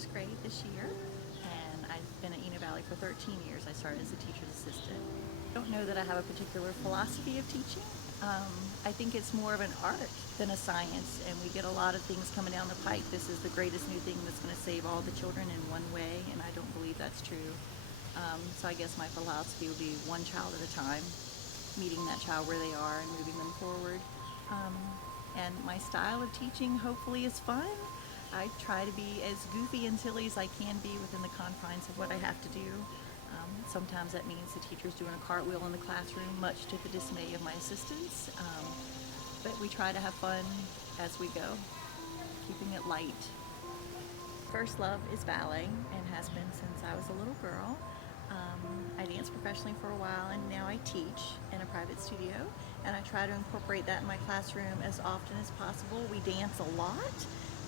first grade this year, and I've been at Eno Valley for 13 years. I started as a teacher's assistant. I don't know that I have a particular philosophy of teaching. I think it's more of an art than a science, and we get a lot of things coming down the pike. This is the greatest new thing that's going to save all the children in one way, and I don't believe that's true. So I guess my philosophy would be one child at a time, meeting that child where they are and moving them forward. And my style of teaching hopefully is fun. I try to be as goofy and silly as I can be within the confines of what I have to do. Sometimes that means the teacher's doing a cartwheel in the classroom, much to the dismay of my assistants. But we try to have fun as we go, keeping it light. First love is ballet and has been since I was a little girl. I danced professionally for a while, and now I teach in a private studio, and I try to incorporate that in my classroom as often as possible. We dance a lot.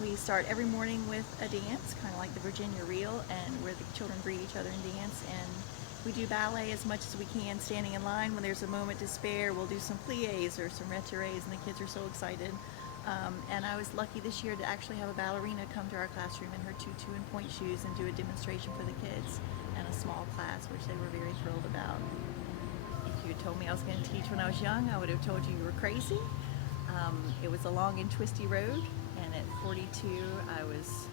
We start every morning with a dance, kind of like the Virginia Reel, and where the children greet each other and dance. And we do ballet as much as we can, standing in line. When there's a moment to spare, we'll do some plies or some retirés, and the kids are so excited. And I was lucky this year to actually have a ballerina come to our classroom in her tutu and point shoes and do a demonstration for the kids and a small class, which they were very thrilled about. If you had told me I was going to teach when I was young, I would have told you were crazy. It was a long and twisty road, and at 42 I was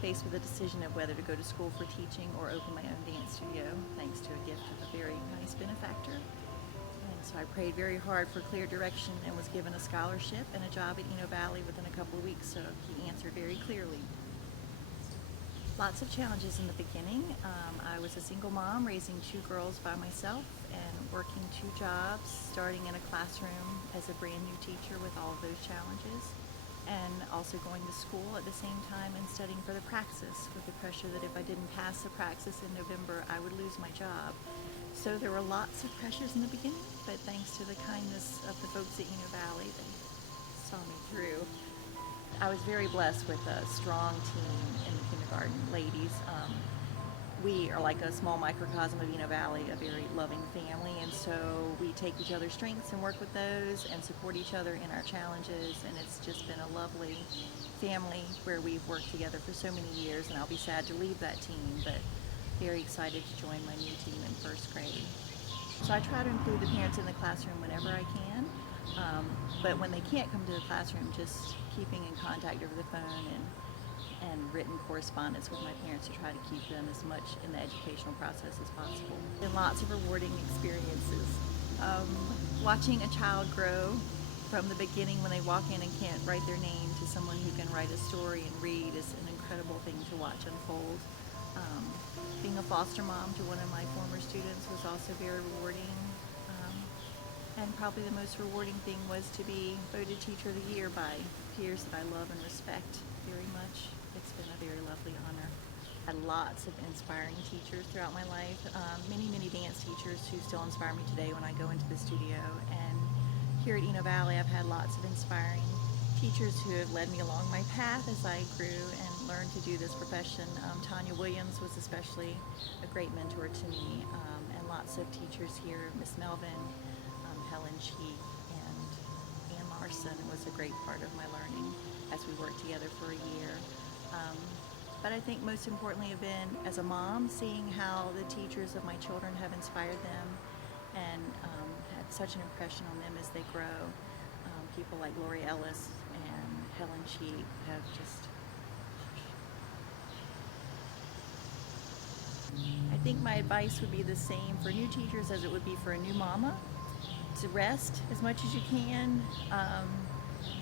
faced with a decision of whether to go to school for teaching or open my own dance studio, thanks to a gift of a very nice benefactor. And so I prayed very hard for clear direction and was given a scholarship and a job at Eno Valley within a couple of weeks, so he answered very clearly. Lots of challenges in the beginning. I was a single mom raising 2 girls by myself and working 2 jobs, starting in a classroom as a brand new teacher with all of those challenges, and also going to school at the same time and studying for the praxis with the pressure that if I didn't pass the praxis in November, I would lose my job. So there were lots of pressures in the beginning, but thanks to the kindness of the folks at Eno Valley, they saw me through. I was very blessed with a strong team in the kindergarten. Ladies, we are like a small microcosm of Eno Valley, a very loving family, and so we take each other's strengths and work with those and support each other in our challenges, and it's just been a lovely family where we've worked together for so many years, and I'll be sad to leave that team, but very excited to join my new team in first grade. So I try to include the parents in the classroom whenever I can, but when they can't come to the classroom, just keeping in contact over the phone and written correspondence with my parents to try to keep them as much in the educational process as possible. And lots of rewarding experiences. Watching a child grow from the beginning when they walk in and can't write their name to someone who can write a story and read is an incredible thing to watch unfold. Being a foster mom to one of my former students was also very rewarding. And probably the most rewarding thing was to be voted Teacher of the Year by peers that I love and respect very much. It's been a very lovely honor. I had lots of inspiring teachers throughout my life. Many dance teachers who still inspire me today when I go into the studio. And here at Eno Valley, I've had lots of inspiring teachers who have led me along my path as I grew and learned to do this profession. Tanya Williams was especially a great mentor to me, and lots of teachers here, Miss Melvin, Helen Cheek, and Ann Larson was a great part of my learning as we worked together for a year. But I think most importantly have been, as a mom, seeing how the teachers of my children have inspired them and had such an impression on them as they grow. People like Lori Ellis and Helen Cheek have just... I think my advice would be the same for new teachers as it would be for a new mama. To rest as much as you can,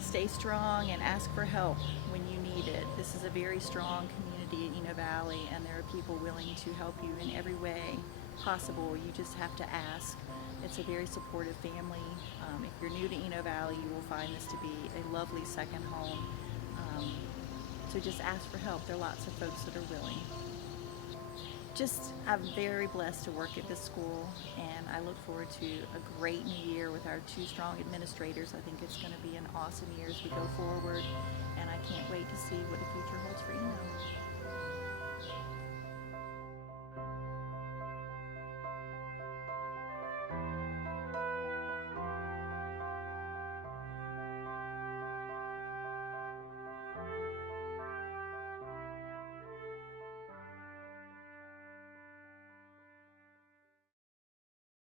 stay strong, and ask for help when you need it. This is a very strong community at Eno Valley, and there are people willing to help you in every way possible. You just have to ask. It's a very supportive family. If you're new to Eno Valley, you will find this to be a lovely second home. So just ask for help. There are lots of folks that are willing. I'm very blessed to work at this school, and I look forward to a great new year with our 2 strong administrators. I think it's going to be an awesome year as we go forward, and I can't wait to see what the future holds.